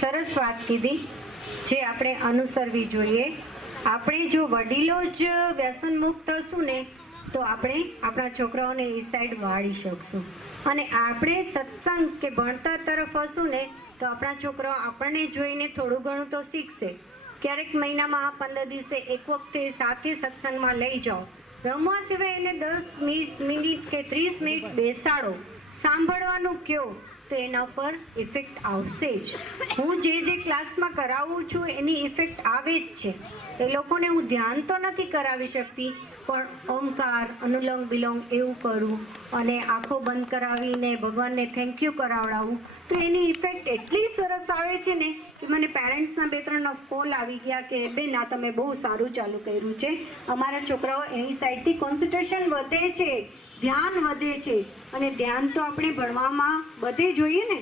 સરસ વાત કીધી જે આપણે અનુસરવી જોઈએ. આપણે જો વડીલો જ વ્યસન મુક્ત થશું ને તો આપણે આપણા છોકરાઓને એ સાઈડ વાળી શકશું. અને આપણે સત્સંગ કે ભણતર તરફ હશું ને તો આપણા છોકરાઓ આપણને જોઈને થોડું ઘણું તો શીખશે. ક્યારેક મહિનામાં 15 દિવસે એક વખતે સાથે સત્સંગમાં લઈ જાઓ. રમવા સિવાય એને 10 મિનિટ કે 30 મિનિટ બેસાડો, સાંભળવાનું કહો તો એના પર ઇફેક્ટ આવશે જ. હું જે ક્લાસમાં કરાવું છું એની ઇફેક્ટ આવે જ છે. એ લોકોને હું ધ્યાન તો નથી કરાવી શકતી, પણ ઓમકાર, અનુલોમ વિલોમ એવું કરું અને આંખો બંધ કરાવીને ભગવાનને થેન્ક યુ કરાવડાવું તો એની ઇફેક્ટ એટલી સરસ આવે છે ને કે મને પેરેન્ટ્સના 2-3 કોલ આવી ગયા કે બેન આ તમે બહુ સારું ચાલુ કર્યું છે, અમારા છોકરાઓ એની સાઈડથી કોન્સન્ટ્રેશન વધે છે, ધ્યાન વધે છે. અને ધ્યાન તો આપણે ભણવામાં બધે જોઈએ ને.